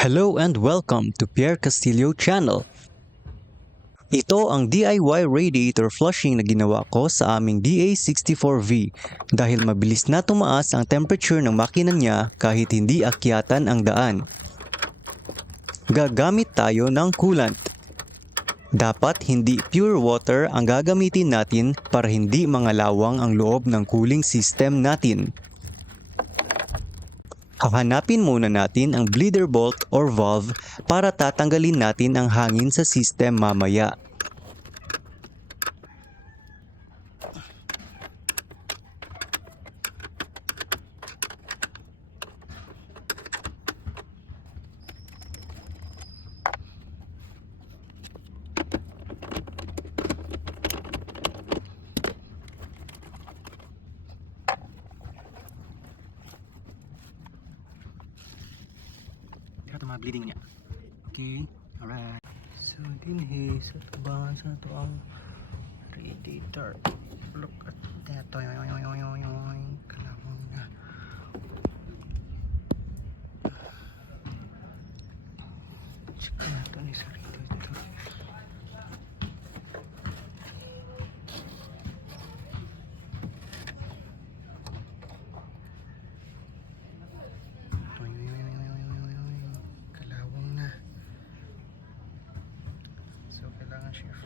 Hello and welcome to Pierre Castillo Channel. Ito ang DIY radiator flushing na ginawa ko sa aming DA64V dahil mabilis na tumaas ang temperature ng makina niya kahit hindi akyatan ang daan. Gagamit tayo ng coolant. Dapat hindi pure water ang gagamitin natin para hindi mangalawang ang loob ng cooling system natin. Hahanapin muna natin ang bleeder bolt or valve para tatanggalin natin ang hangin sa system mamaya. Bleeding niya. Okay, alright. So, din he, sa tubangan sa ito ang radiator. Look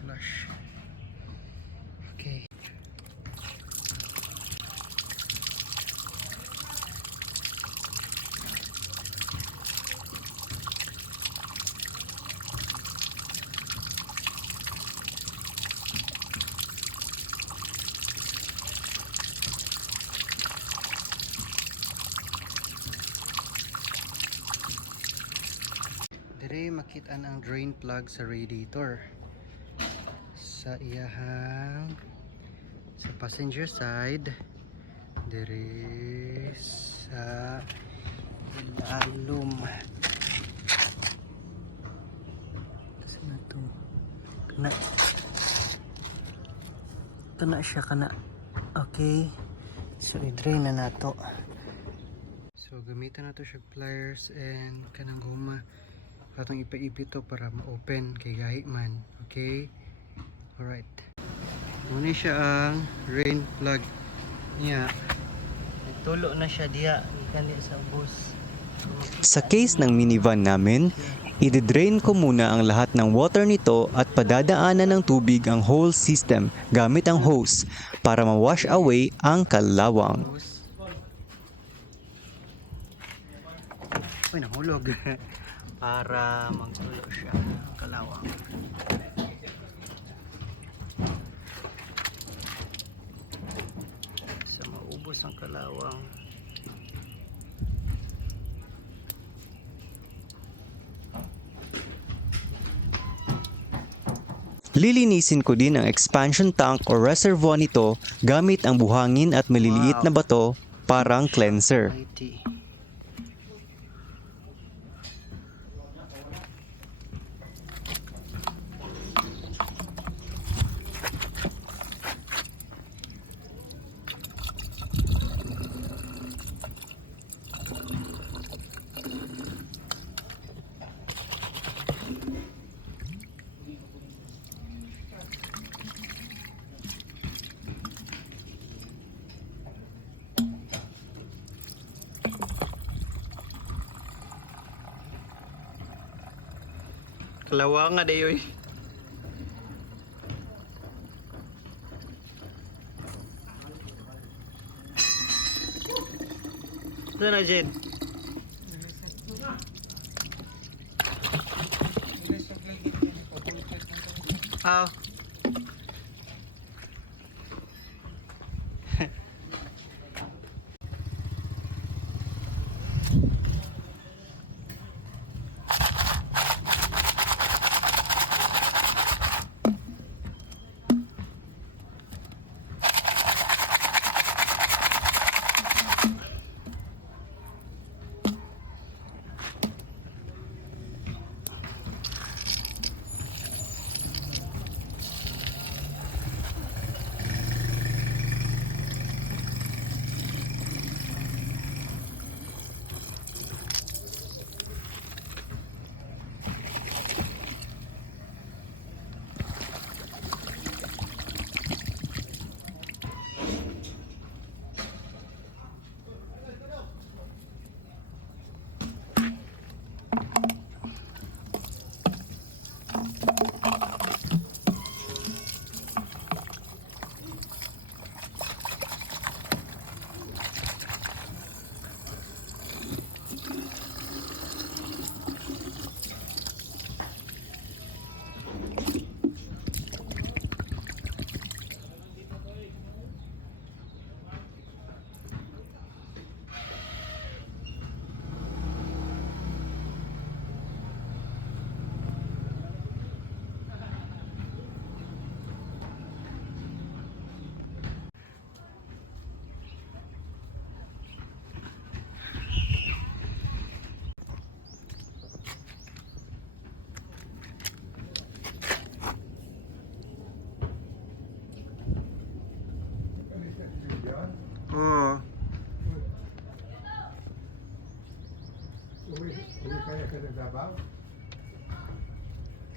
flush. Okay. Dire makita ang drain plug sa radiator. Sa iyahang sa passenger side dire sa ilalom. Kasi na to. Kana. Kana siya kana. Okay. So i-drain na nato. So gamitan nato siya pliers and kanang goma atong ipaipit to para ma-open kay gahi man. Okay? Alright. Muna siya ang rain plug niya. Tulo na siya diya. Ikan diya sa bus. Sa case ng minivan namin, i-drain ko muna ang lahat ng water nito at padadaanan ng tubig ang whole system gamit ang hose para ma-wash away ang kalawang. Uy, nahulog. para magtulo siya ang kalawang. Sa maubos ang kalawang. Lilinisin ko din ang expansion tank o reservoir nito gamit ang buhangin at maliliit na bato parang cleanser. là nga dayo eh. Ito na, Jed. Oh.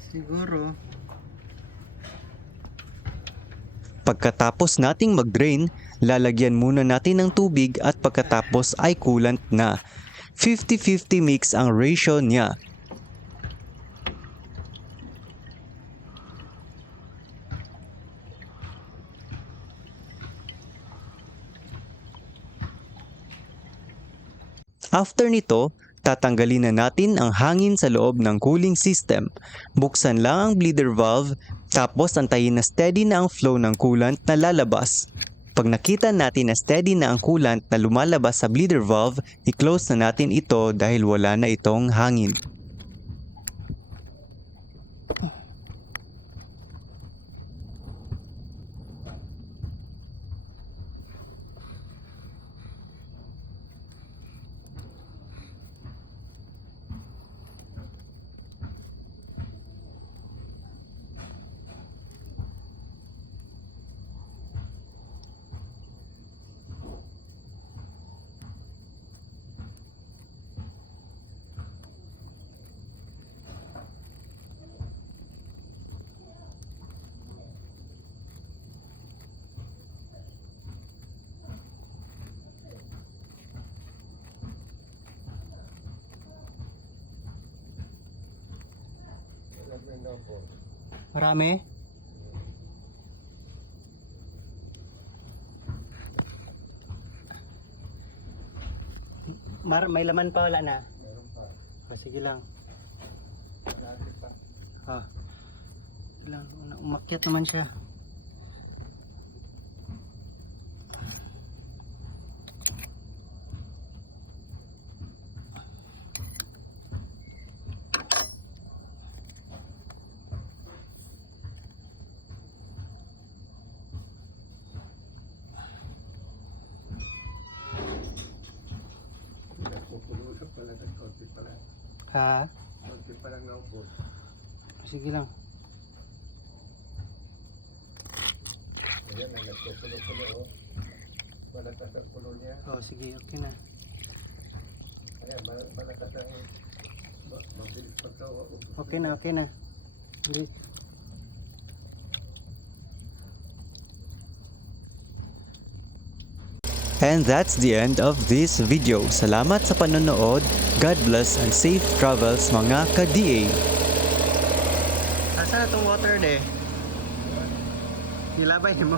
Siguro. Pagkatapos nating mag-drain, lalagyan muna natin ng tubig at pagkatapos ay coolant na. 50-50 mix ang ratio niya. After nito, tatanggalin na natin ang hangin sa loob ng cooling system. Buksan lang ang bleeder valve, tapos antayin na steady na ang flow ng coolant na lalabas. Pag nakita natin na steady na ang coolant na lumalabas sa bleeder valve, i-close na natin ito dahil wala na itong hangin. Marami? Mar may laman pa wala na? Meron pa. Ah, sige lang. Lagi pa. Ha. Sige lang. Umakyat naman siya. Ha? Konti pa lang naubos. Sige lang. Ayan, ang nagpupulo-pulo oh. Malakas ang pulo niya. Oh, sige. Okay na. Ayan, mal- malakas ang ma- mabilis pagkawa. Okay na, okay na. Hindi. And that's the end of this video. Salamat sa panonood. God bless and safe travels mga ka-DA. Asa na tong water de? Ilabay mo.